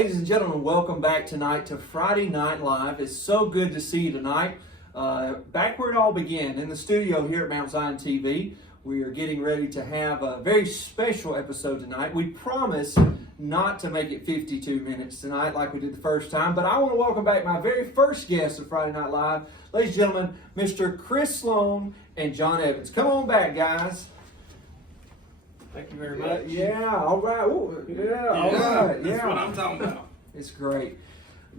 Ladies and gentlemen, welcome back tonight to Friday Night Live. It's so good to see you tonight. Back where it all began, in the studio here at Mount Zion TV. We are getting ready to have a very special episode tonight. We promise not to make it 52 minutes tonight like we did the first time, but I want to welcome back my very first guest of Friday Night Live. Ladies and gentlemen, Mr. Chris Sloan and John Evans. Come on back, guys. Thank you very much. Yeah, all right. Ooh, yeah, all right. That's what I'm talking about. It's great.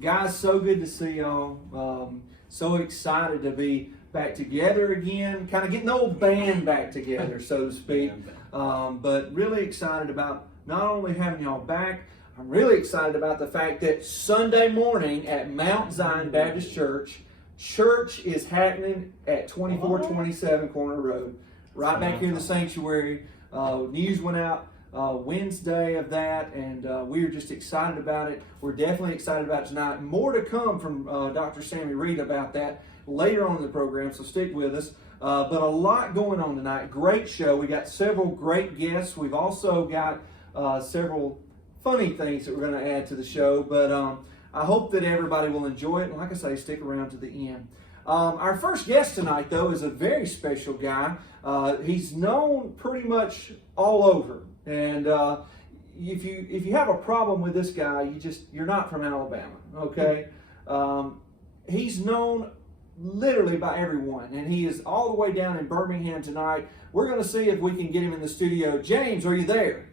Guys, so good to see y'all. So excited to be back together again, kind of getting the old band back together, so to speak. But really excited about not only having y'all back, I'm really excited about the fact that Sunday morning at Mount Zion Baptist Church, church is happening at 2427 Corner Road, right back here in the sanctuary. News went out Wednesday of that, and we are just excited about it. We're definitely excited about it tonight. More to come from Dr. Sammy Reed about that later on in the program, so stick with us. But a lot going on tonight. Great show. We got several great guests. We've also got several funny things that we're going to add to the show, but I hope that everybody will enjoy it. And like I say, stick around to the end. Our first guest tonight, though, is a very special guy. He's known pretty much all over, and if you have a problem with this guy, you're not from Alabama, okay? He's known literally by everyone, and he is all the way down in Birmingham tonight. We're going to see if we can get him in the studio. James, are you there?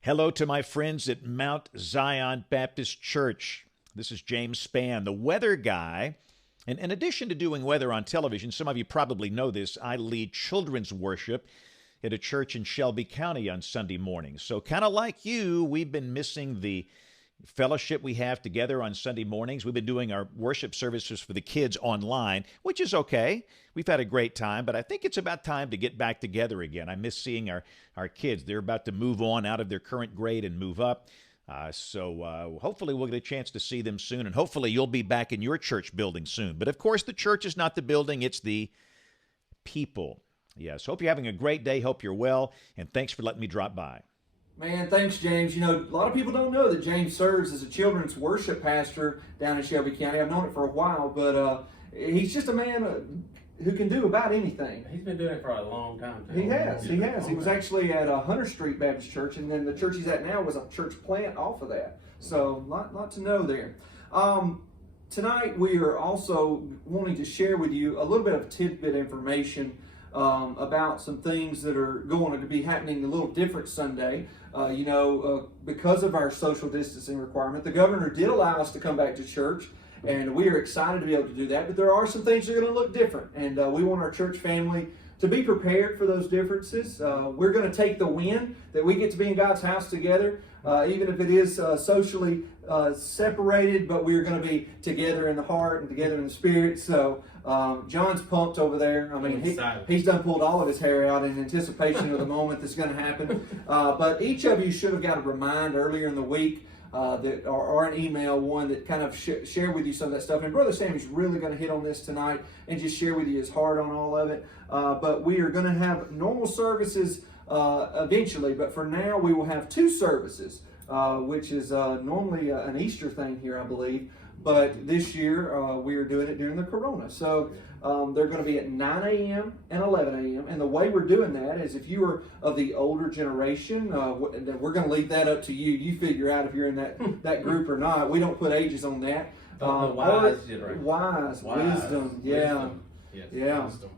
Hello to my friends at Mount Zion Baptist Church. This is James Spann, the weather guy. And in addition to doing weather on television, some of you probably know this, I lead children's worship at a church in Shelby County on Sunday mornings. So kind of like you, we've been missing the fellowship we have together on Sunday mornings. We've been doing our worship services for the kids online, which is okay. We've had a great time, but I think it's about time to get back together again. I miss seeing our kids. They're about to move on out of their current grade and move up. So hopefully we'll get a chance to see them soon, and hopefully you'll be back in your church building soon. But of course, the church is not the building, it's the people. Yes, hope you're having a great day, hope you're well, and thanks for letting me drop by. Man, thanks, James. You know, a lot of people don't know that James serves as a children's worship pastor down in Shelby County. I've known it for a while, but he's just a man who can do about anything. He's been doing it for a long time, too. He has. He was actually at Hunter Street Baptist Church, and then the church he's at now was a church plant off of that. So, lot to know there. Tonight, we are also wanting to share with you a little bit of tidbit information about some things that are going to be happening a little different Sunday. Because of our social distancing requirement, the governor did allow us to come back to church, and we are excited to be able to do that. But there are some things that are going to look different, and we want our church family to be prepared for those differences. We're going to take the win that we get to be in God's house together, even if it is socially separated, but we're going to be together in the heart and together in the spirit. So John's pumped over there. I mean, he's done pulled all of his hair out in anticipation of the moment that's going to happen. But each of you should have got a reminder earlier in the week or an email, one that kind of share with you some of that stuff. And Brother Sammy's really going to hit on this tonight and just share with you his heart on all of it. But we are going to have normal services eventually, but for now we will have two services, which is normally an Easter thing here, I believe. But this year we are doing it during the Corona. So they're going to be at 9 a.m. and 11 a.m. And the way we're doing that is if you are of the older generation, we're going to leave that up to you. You figure out if you're in that group or not. We don't put ages on that. Wise generation. Wisdom. Yeah. Wisdom. Yes, yeah. wisdom.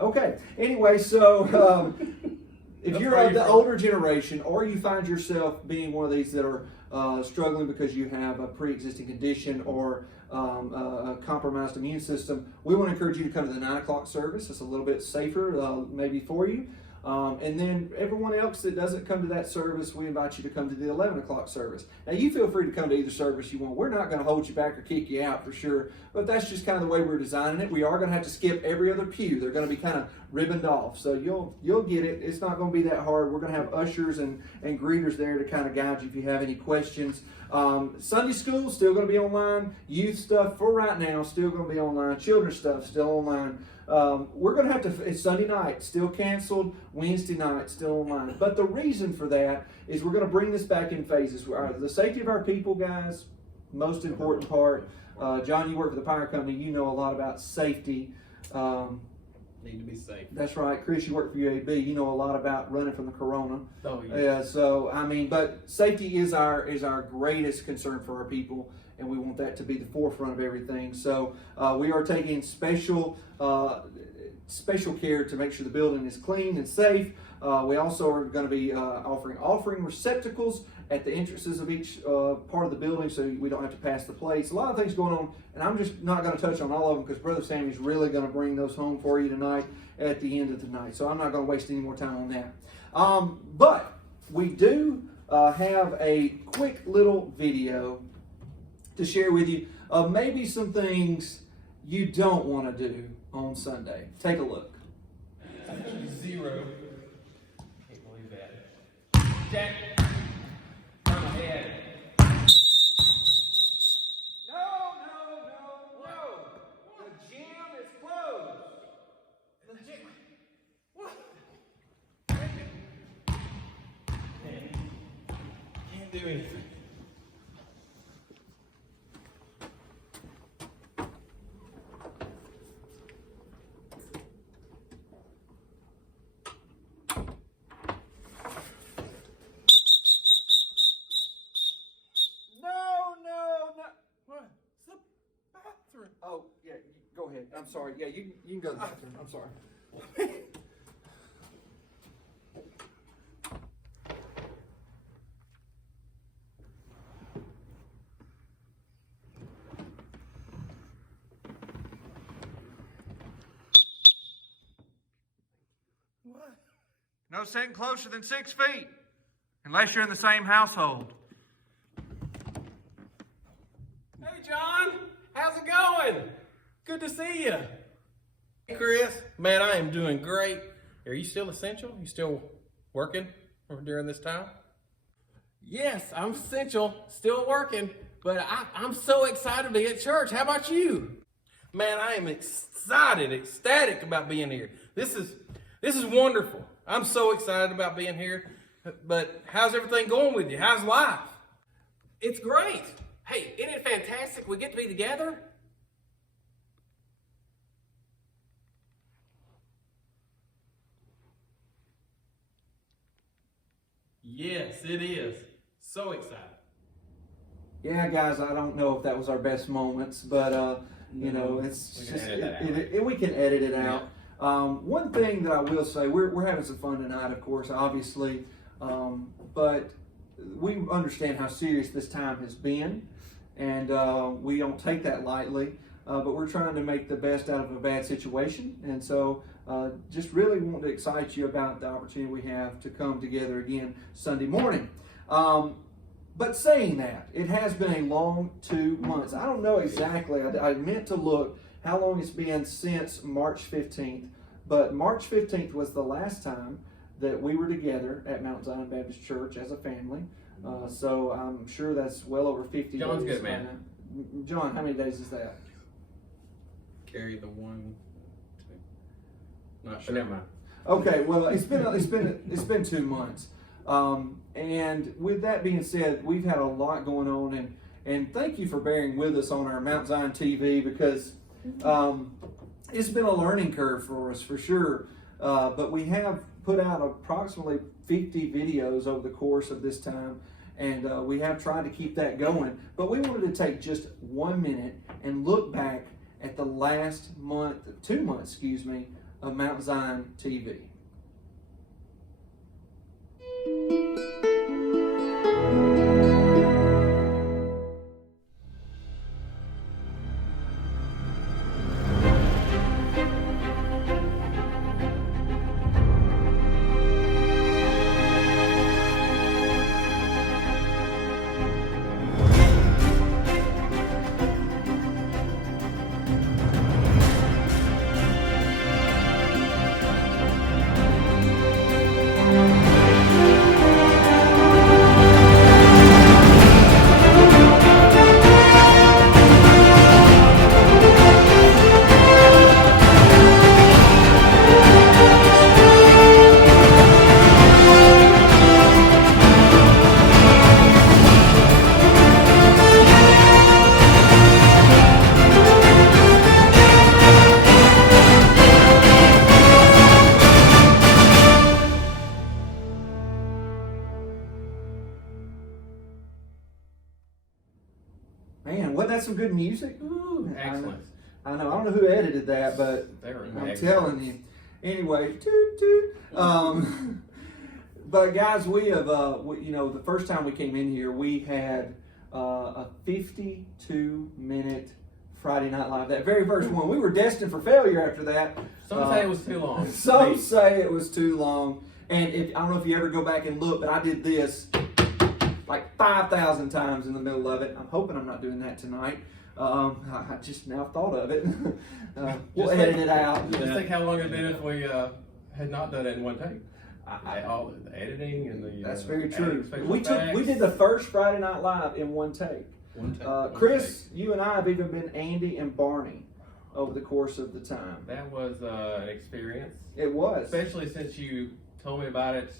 Okay. Anyway, so if you're of the older generation, or you find yourself being one of these that are struggling because you have a pre-existing condition or a compromised immune system, we want to encourage you to come to the 9 o'clock service. It's a little bit safer maybe for you. And then everyone else that doesn't come to that service, we invite you to come to the 11 o'clock service. Now, you feel free to come to either service you want. We're not going to hold you back or kick you out for sure, but that's just kind of the way we're designing it. We are going to have to skip every other pew. They're going to be kind of ribboned off, so you'll get it. It's not going to be that hard. We're going to have ushers and greeters there to kind of guide you if you have any questions. Sunday school still going to be online. Youth stuff for right now still going to be online. Children's stuff still online. We're going to have to, it's Sunday night, still canceled. Wednesday night, still online. But the reason for that is we're going to bring this back in phases. The safety of our people, guys, most important part. John, you work for the power company. You know a lot about safety. Need to be safe. That's right. Chris, you work for UAB. You know a lot about running from the corona. Oh, yeah. Yeah, so I mean, but safety is our greatest concern for our people, and we want that to be the forefront of everything. So we are taking special care to make sure the building is clean and safe. We also are going to be offering receptacles at the entrances of each part of the building, so we don't have to pass the plates. A lot of things going on, and I'm just not going to touch on all of them because Brother Sammy's really going to bring those home for you tonight at the end of the night. So I'm not going to waste any more time on that. But we do have a quick little video to share with you of maybe some things you don't want to do on Sunday. Take a look. Zero. Can't believe that. Jack, turn my head. No. The gym is closed. The gym. What? Can't do anything. No. What? It's the bathroom. Oh, yeah, go ahead. I'm sorry. Yeah, you can go to the bathroom. I'm sorry. What? No sitting closer than 6 feet, unless you're in the same household. Hey, John. How's it going? Good to see you. Hey, Chris. Man, I am doing great. Are you still essential? You still working during this time? Yes, I'm essential. Still working. But I'm so excited to be at church. How about you? Man, I am excited, ecstatic about being here. This is wonderful. I'm so excited about being here. But how's everything going with you? How's life? It's great. Hey, isn't it fantastic we get to be together? Yes, it is. So excited. Yeah, guys, I don't know if that was our best moments, but you know, it's We can just edit that we can edit it out. One thing that I will say, we're having some fun tonight, of course, obviously, but we understand how serious this time has been, and we don't take that lightly. But we're trying to make the best out of a bad situation, and so just really want to excite you about the opportunity we have to come together again Sunday morning. But saying that, it has been a long 2 months. I don't know exactly. I meant to look how long it's been since March 15th, but March 15th was the last time that we were together at Mount Zion Baptist Church as a family. So I'm sure that's well over 50 John's days. good, man. John, how many days is that? Carry the 1, 2. Not sure. Never mind. Okay, well, it's been 2 months, and with that being said, we've had a lot going on, and thank you for bearing with us on our Mount Zion TV because it's been a learning curve for us for sure. But we have put out approximately 50 videos over the course of this time, and we have tried to keep that going. But we wanted to take just 1 minute and look back at the last 2 months, of Mount Zion TV. some good music? Ooh, excellent. I know. I don't know who edited that, but They were I'm excellent. telling you. Anyway, toot toot. But guys, we have, the first time we came in here, we had a 52-minute Friday Night Live. That very first one, we were destined for failure after that. Some say it was too long. Some say it was too long. And I don't know if you ever go back and look, but I did this like 5,000 times in the middle of it. I'm hoping I'm not doing that tonight. I just now thought of it. We'll edit it out. Just think how long it'd been if we had not done it in one take. All the editing and the That's very true. special We effects. did the first Friday Night Live in one take. One take. Chris, you and I have even been Andy and Barney over the course of the time. That was an experience, It was. especially since you told me about it.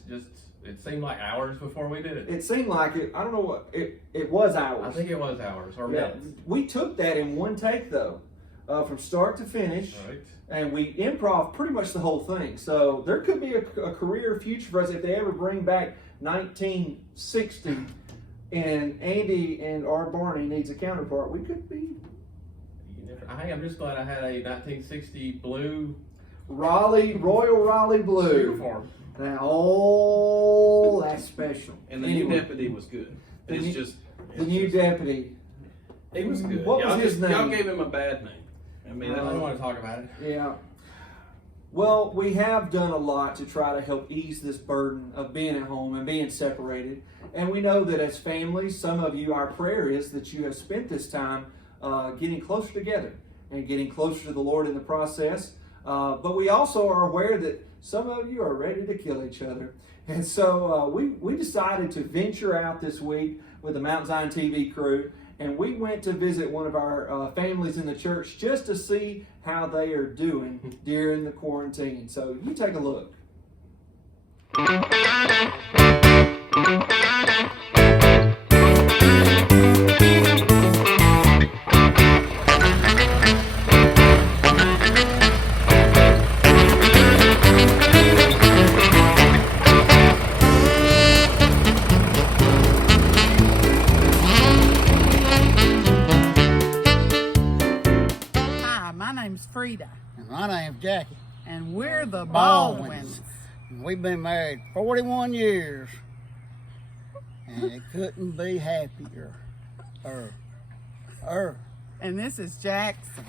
It seemed like hours before we did it. It seemed like it. I don't know what it was hours. I think it was hours or Yeah, minutes. we took that in one take though, from start to finish. Right. And we improv pretty much the whole thing. So there could be a career future for us if they ever bring back 1960 and Andy and our Barney needs a counterpart. We could be I'm just glad I had a 1960 blue Royal Raleigh Blue. uniform. Now, oh, that's special. And the Anyway, new deputy was good. The It's new- just the new deputy. he was good. What was Y'all his just- name? Y'all gave him a bad name. I mean, I don't want to talk about it. Yeah. Well, we have done a lot to try to help ease this burden of being at home and being separated. And we know that as families, some of you, our prayer is that you have spent this time getting closer together and getting closer to the Lord in the process. But we also are aware that some of you are ready to kill each other. And so we decided to venture out this week with the Mount Zion TV crew. And we went to visit one of our families in the church just to see how they are doing during the quarantine. So you take a look. Hi, my name's Frida, And my name's Jackie and we're the Baldwins. Baldwins. And we've been married 41 years. And it couldn't be happier. And this is Jackson.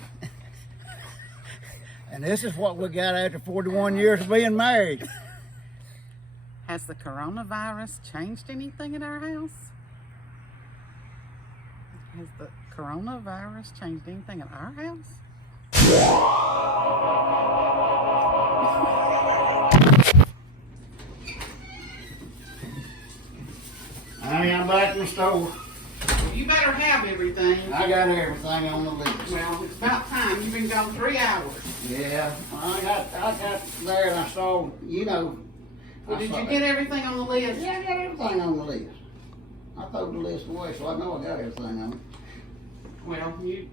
And this is what we got after 41 years of being married. Has the coronavirus changed anything at our house? Has the coronavirus changed anything at our house? Honey, I'm back in the store. You better have everything. I got everything on the list. Well, it's about time. You've been gone 3 hours. Yeah, I got there and I saw, Well, I did saw you get everything on the list? Yeah, I got everything on the list. I threw the list away, so I know I got everything on it. Well, did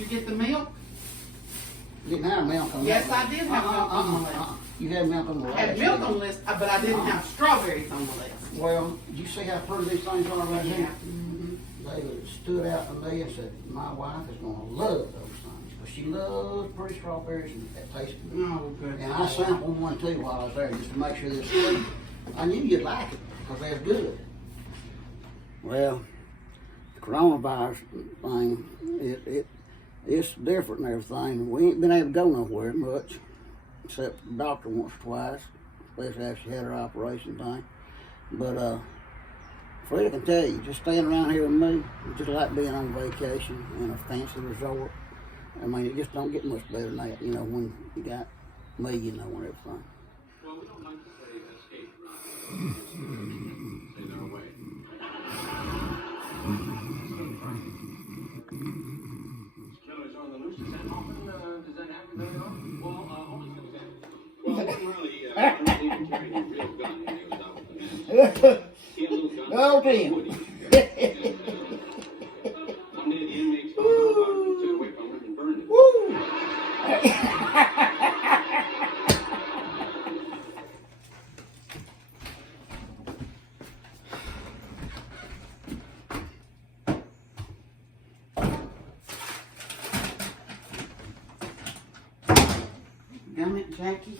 you get the milk? Didn't have milk on Yes, that I did have milk on the list. You had milk on the list. I had milk on the list, but I didn't have strawberries on the list. Well, did you see how pretty these things are right Yeah. here? They stood out to me and said, my wife is gonna love those things. But she loves pretty strawberries and that taste good. Oh, good. And I sampled one too while I was there, just to make sure they're sweet. I knew you'd like it, because they're good. Well, the coronavirus thing, it's different and everything. We ain't been able to go nowhere much, except the doctor once or twice, especially after she had her operation thing. But Frida can tell you, just staying around here with me, it's just like being on vacation in a fancy resort. I mean, it just don't get much better than that, when you got me, and everything. Well, we don't like to say escape route. Say no way. Killers on the loose. Does that happen? Does that happen very often? Well, only sometimes. Well, it wasn't really. I don't even carry a real gun when he was out with the man. He had a little gun. Oh, damn. Woody. And, one day the inmates found out about it and took away from him and burned it. Woo! Gummit Jackie.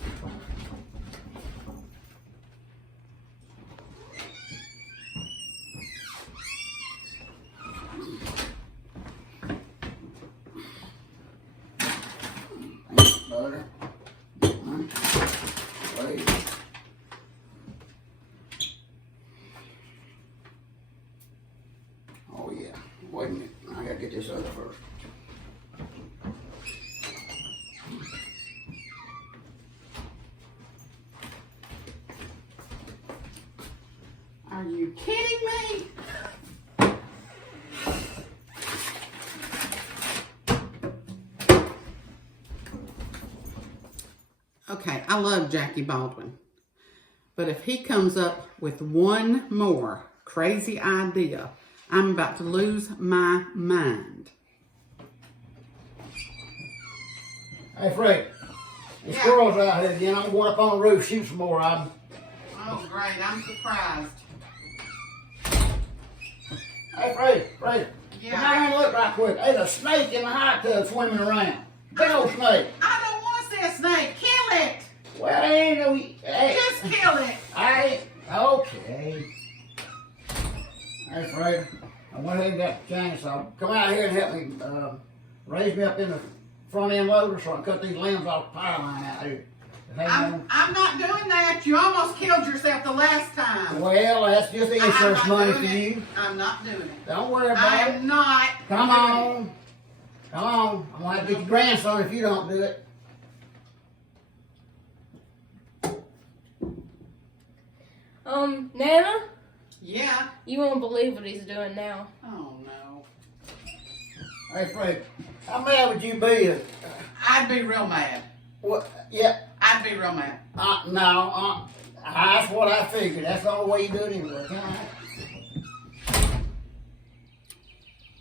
Butter. Wait. Oh yeah. Wait a minute. I gotta get this other first. Are you kidding me? Okay, I love Jackie Baldwin. But if he comes up with one more crazy idea, I'm about to lose my mind. Hey Fred, the Yeah. squirrels out here again. I'm going up on the roof, shoot some more of them. Oh, great. I'm surprised. Hey Fred, Yeah. come out here and look right quick. There's a snake in the hot tub swimming around. Big old snake. I don't want to see a snake. Kill it. Well, ain't no. Hey, Just kill it. okay. Hey Fred, I went ahead and got the chainsaw. Come out here and help me raise me up in the front end loader so I can cut these limbs off the power line out here. I'm not doing that. You almost killed yourself the last time. Well, that's just the I'm insurance not money doing for it. you. I'm not doing it. Don't worry I about it. am not. Come doing on. Come on. I'm gonna have to get your grandson if you don't do it. Nana, it. Yeah. you won't believe what he's doing now. Oh no. Hey Fred, how mad would you be if I'd be real mad. what yeah, I'd be real mad. no, that's what I figured. That's the only way you do it anyway.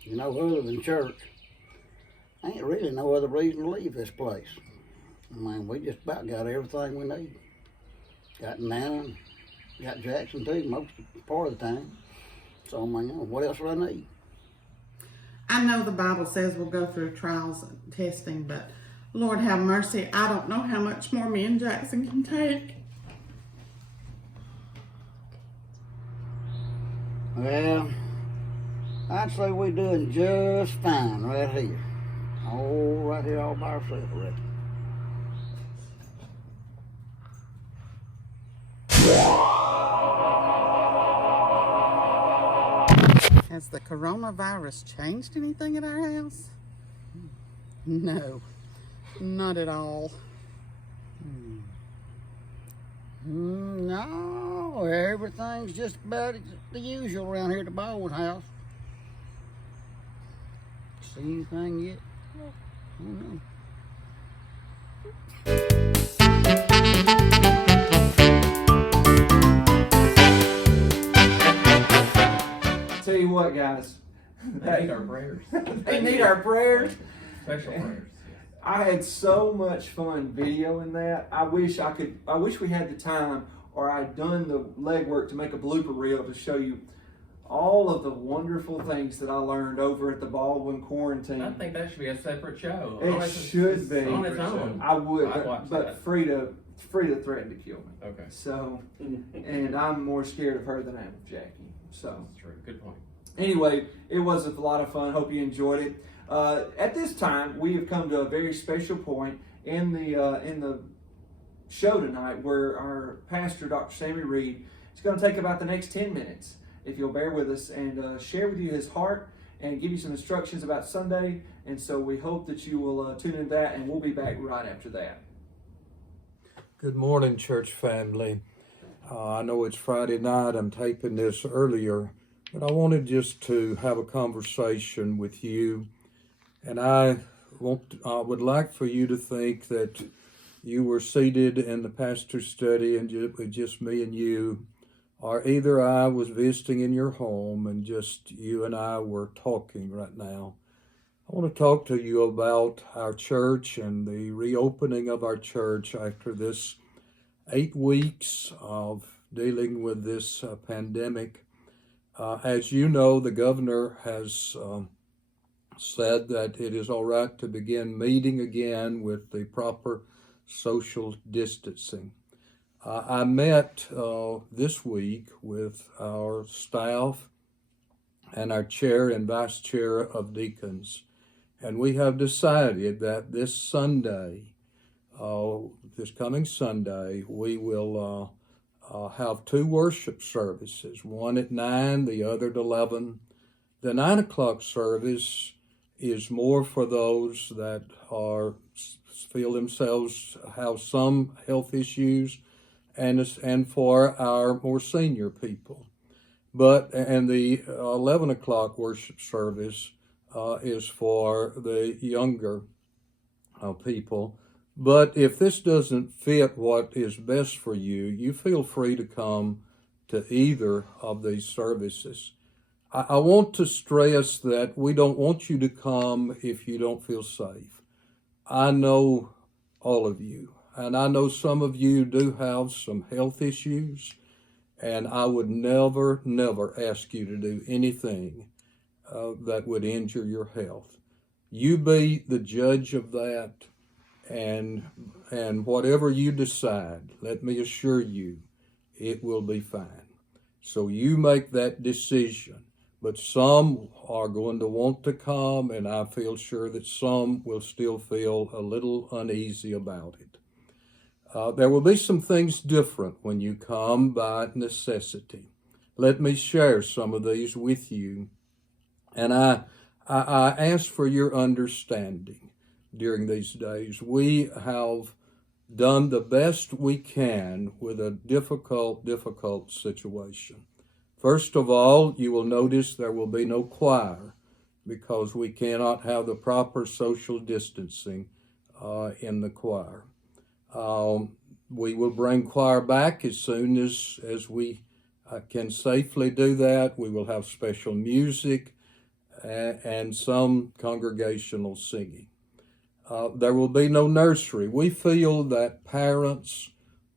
You know, other than church, ain't really no other reason to leave this place. I mean, we just about got everything we need. Got Nana, got Jackson too, most part of the time. So I mean, what else would I need? I know the Bible says we'll go through trials and testing, but Lord have mercy, I don't know how much more me and Jackson can take. Well, I'd say we're doing just fine right here. Oh, right here all by ourselves, I reckon. Has the coronavirus changed anything at our house? No, not at all. No, everything's just about the usual around here at the Baldwin house. See anything yet? I don't know. Tell you what, guys, They need our prayers. they need our prayers. Special prayers. I had so much fun videoing that. I wish we had the time, or I'd done the legwork to make a blooper reel to show you all of the wonderful things that I learned over at the Baldwin quarantine. I think that should be a separate show. It should be. On its own. I would, I'd watch but that. Frida threatened to kill me. Okay. So, and I'm more scared of her than I am of Jackie. So, That's true. Good point. anyway, it was a lot of fun. Hope you enjoyed it. At this time, we have come to a very special point in the show tonight, where our pastor, Dr. Sammy Reed, is going to take about the next 10 minutes, if you'll bear with us, and share with you his heart and give you some instructions about Sunday. And so we hope that you will tune in to that, and we'll be back right after that. Good morning, church family. I know it's Friday night. I'm taping this earlier, but I wanted just to have a conversation with you. And I would like for you to think that you were seated in the pastor's study and with just me and you, or either I was visiting in your home and just you and I were talking right now. I want to talk to you about our church and the reopening of our church after this 8 weeks of dealing with this pandemic. As you know, the governor has said that it is all right to begin meeting again with the proper social distancing. I met this week with our staff and our chair and vice chair of deacons, and we have decided that this coming Sunday, we will have two worship services, one at 9, the other at 11. The 9 o'clock service is more for those that feel themselves have some health issues, and for our more senior people. And the 11 o'clock worship service is for the younger people. But if this doesn't fit what is best for you, you feel free to come to either of these services. I want to stress that we don't want you to come if you don't feel safe. I know all of you, and I know some of you do have some health issues, and I would never, never ask you to do anything that would injure your health. You be the judge of that, and whatever you decide, let me assure you, it will be fine. So you make that decision. But some are going to want to come, and I feel sure that some will still feel a little uneasy about it. There will be some things different when you come by necessity. Let me share some of these with you. And I ask for your understanding during these days. We have done the best we can with a difficult situation. First of all, you will notice there will be no choir because we cannot have the proper social distancing in the choir. We will bring choir back as soon as we can safely do that. We will have special music and some congregational singing. There will be no nursery. We feel that parents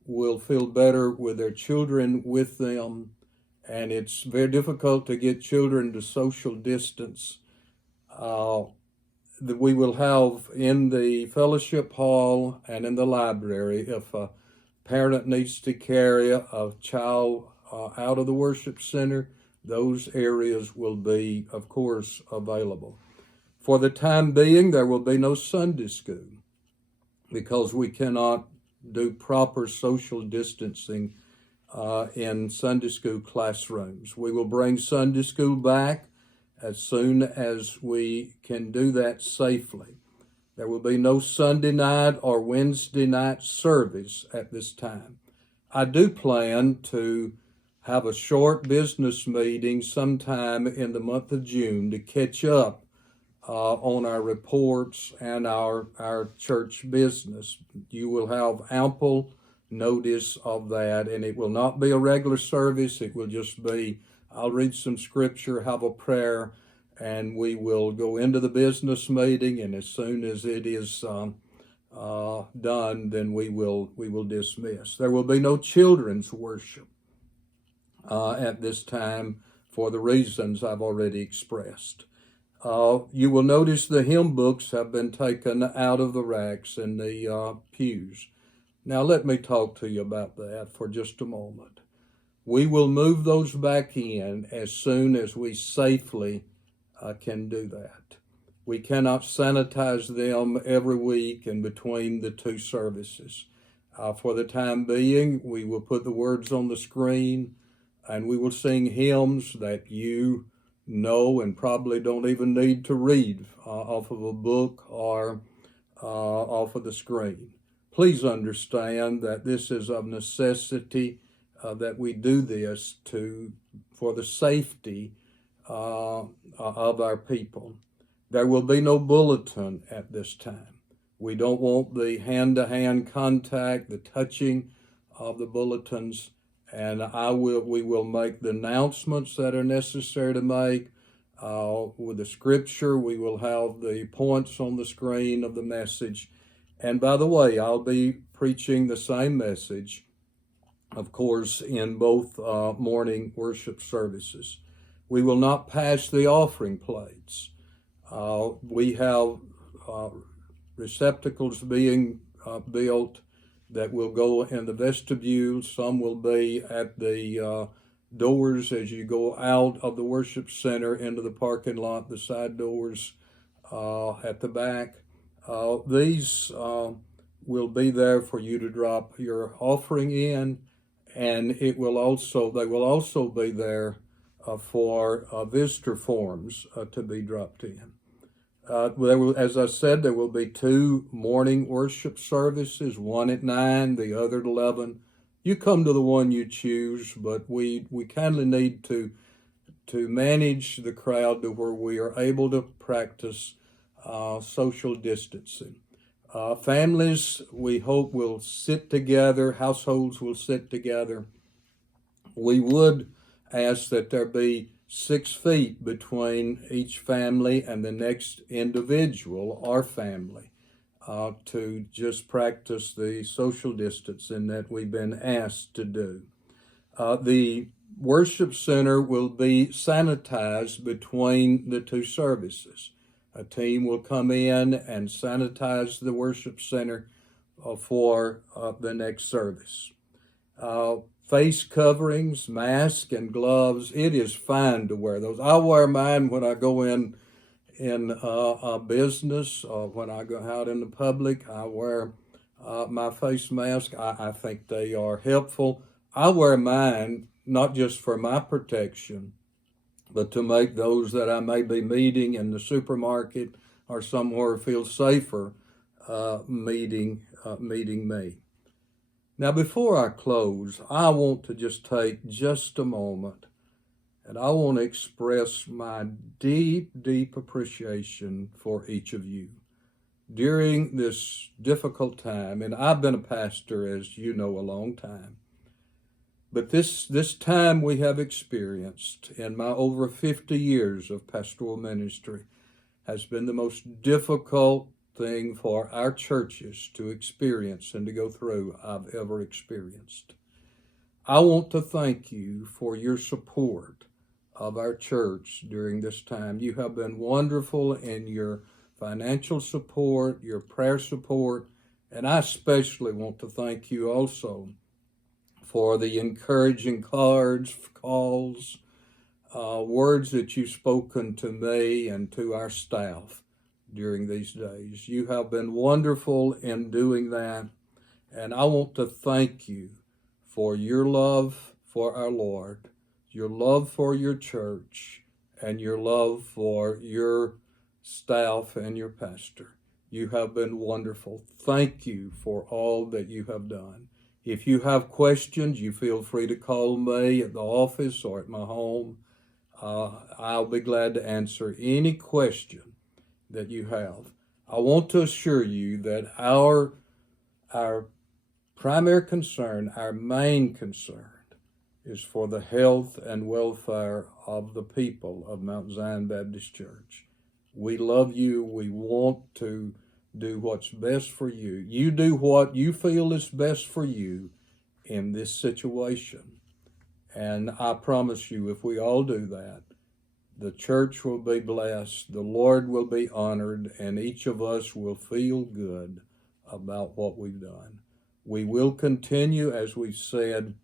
will feel better with their children with them, and it's very difficult to get children to social distance. That we will have in the fellowship hall and in the library, if a parent needs to carry a child out of the worship center, those areas will be, of course, available. For the time being, there will be no Sunday school because we cannot do proper social distancing in Sunday school classrooms. We will bring Sunday school back as soon as we can do that safely. There will be no Sunday night or Wednesday night service at this time. I do plan to have a short business meeting sometime in the month of June to catch up on our reports and our church business. You will have ample notice of that, and it will not be a regular service. It will just be, I'll read some scripture, have a prayer, and we will go into the business meeting, and as soon as it is done, then we will dismiss. There will be no children's worship at this time for the reasons I've already expressed. You will notice the hymn books have been taken out of the racks in the pews. Now let me talk to you about that for just a moment. We will move those back in as soon as we safely can do that. We cannot sanitize them every week in between the two services. For the time being, we will put the words on the screen, and we will sing hymns that you know and probably don't even need to read off of a book or off of the screen. Please understand that this is of necessity, that we do this for the safety of our people. There will be no bulletin at this time. We don't want the hand-to-hand contact, the touching of the bulletins, and we will make the announcements that are necessary to make. With the scripture, we will have the points on the screen of the message. And by the way, I'll be preaching the same message, of course, in both morning worship services. We will not pass the offering plates. We have receptacles being built that will go in the vestibule. Some will be at the doors as you go out of the worship center into the parking lot, the side doors at the back. These will be there for you to drop your offering in, and they will also be there for visitor forms to be dropped in. As I said, there will be 2 morning worship services, one at 9, the other at 11. You come to the one you choose, but we kindly need to manage the crowd to where we are able to practice social distancing. Families, we hope, will sit together. Households will sit together. We would ask that there be 6 feet between each family and the next individual or family to just practice the social distancing that we've been asked to do. The worship center will be sanitized between the 2 services. A team will come in and sanitize the worship center for the next service. Face coverings, masks, and gloves, it is fine to wear those. I wear mine when I go in a business or when I go out in the public. I wear my face mask. I think they are helpful. I wear mine not just for my protection, but to make those that I may be meeting in the supermarket or somewhere feel safer meeting me. Now, before I close, I want to just take just a moment and I want to express my deep, deep appreciation for each of you during this difficult time. And I've been a pastor, as you know, a long time. But this time we have experienced in my over 50 years of pastoral ministry has been the most difficult thing for our churches to experience and to go through I've ever experienced. I want to thank you for your support of our church during this time. You have been wonderful in your financial support, your prayer support, and I especially want to thank you also for the encouraging cards, calls, words that you've spoken to me and to our staff during these days. You have been wonderful in doing that, and I want to thank you for your love for our Lord, your love for your church, and your love for your staff and your pastor. You have been wonderful. Thank you for all that you have done. If you have questions, you feel free to call me at the office or at my home. I'll be glad to answer any question that you have. I want to assure you that our primary concern, our main concern, is for the health and welfare of the people of Mount Zion Baptist Church. We love you. We want to do what's best for you. You do what you feel is best for you in this situation. And I promise you, if we all do that, the church will be blessed, the Lord will be honored, and each of us will feel good about what we've done. We will continue, as we've said,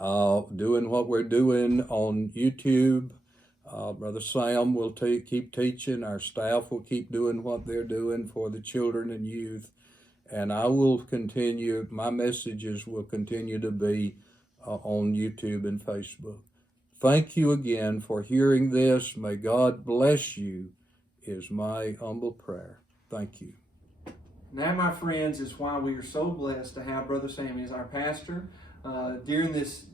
doing what we're doing on YouTube. Brother Sam will keep teaching. Our staff will keep doing what they're doing for the children and youth. And I will continue, my messages will continue to be on YouTube and Facebook. Thank you again for hearing this. May God bless you, is my humble prayer. Thank you. That, my friends, is why we are so blessed to have Brother Sammy as our pastor during this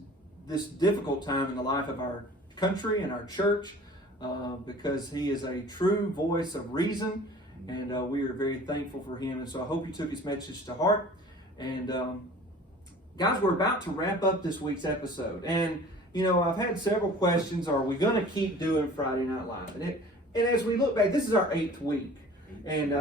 difficult time in the life of our country and our church, because he is a true voice of reason, and we are very thankful for him. And so I hope you took his message to heart. And guys, we're about to wrap up this week's episode. And you know, I've had several questions. Are we going to keep doing Friday Night Live? And as we look back, this is our 8th week. And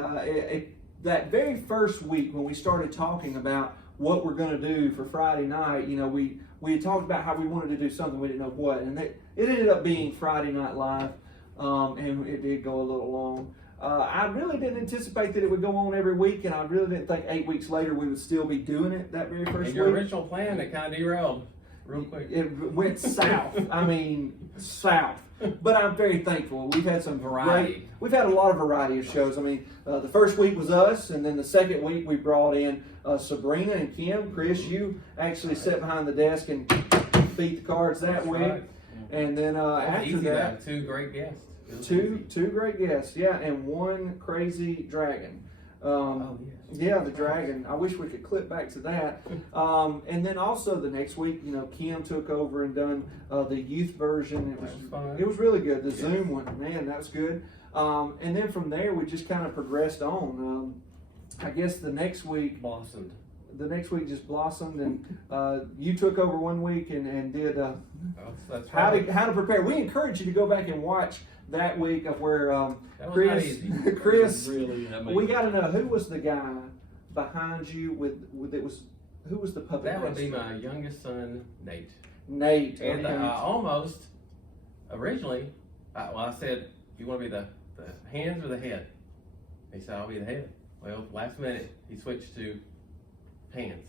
that very first week when we started talking about what we're going to do for Friday night, you know, we had talked about how we wanted to do something, we didn't know what. And it ended up being Friday Night Live, and it did go a little long. I really didn't anticipate that it would go on every week, and I really didn't think 8 weeks later we would still be doing it that very first And your week. original plan, it kind of derailed real quick. It went south. I mean, south. But I'm very thankful. We've had some Variety. We've had a lot of variety of shows. I mean, the first week was us, and then the second week we brought in Sabrina and Kim. Chris, you actually sat behind the desk and beat the cards that week. Right. And then after Easy that, though. 2 great guests. It was two easy. great guests, yeah, and one crazy dragon. Oh, yes. Yeah, the dragon. I wish we could clip back to that. And then also the next week, Kim took over and done the youth version. That was fun. It was really good. The Zoom one, man, that was good. And then from there, we just kind of progressed on. I guess the next week Blossomed. just blossomed, and you took over one week and did That's how right. to prepare. We encourage you to go back and watch that week of where That was Chris, not easy. Chris, Really amazing. we got to know who was the guy behind you who was the puppet That would be master? my youngest son, Nate. Nate. And okay. almost, originally, I said, you want to be the hands or the head? He said, I'll be the head. Well, last minute, he switched to hands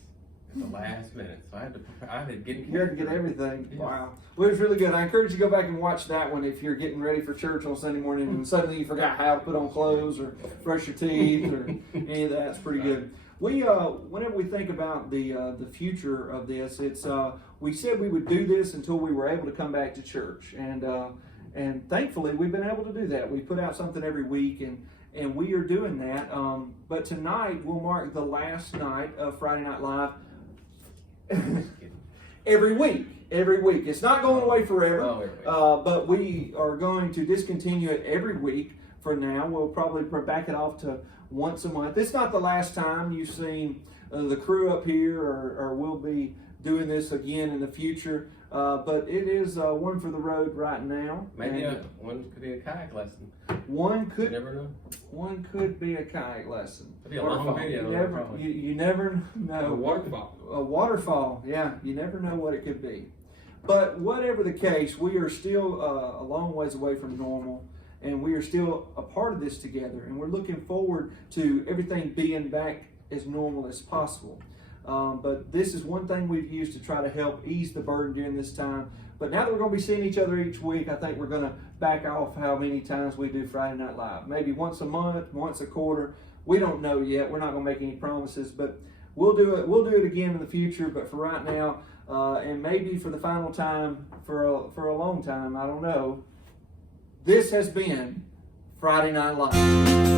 at the last minute. So I had to get You had to get everything. Yes. Wow. Well, it was really good. I encourage you to go back and watch that one if you're getting ready for church on Sunday morning and suddenly you forgot how to put on clothes or brush your teeth or any of that. It's pretty good. We whenever we think about the future of this, it's we said we would do this until we were able to come back to church, and thankfully we've been able to do that. We put out something every week, and we are doing that. But tonight will mark the last night of Friday Night Live. Every week. It's not going away forever, Oh, every week. but we are going to discontinue it every week for now. We'll probably back it off to once a month. It's not the last time you've seen the crew up here, or we'll be doing this again in the future. But it is one for the road right now. Maybe And one could be a kayak lesson. one You could never know. be a kayak lesson. It'd be a long video. Probably. You never know. waterfall. A waterfall, yeah, you never know what it could be. But whatever the case, we are still a long ways away from normal, and we are still a part of this together, and we're looking forward to everything being back as normal as possible. But this is one thing we've used to try to help ease the burden during this time. But now that we're going to be seeing each other each week, I think we're going to back off how many times we do Friday Night Live. Maybe once a month, once a quarter. We don't know yet. We're not going to make any promises, but we'll do it. We'll do it again in the future. But for right now, and maybe for the final time for a long time, I don't know. This has been Friday Night Live.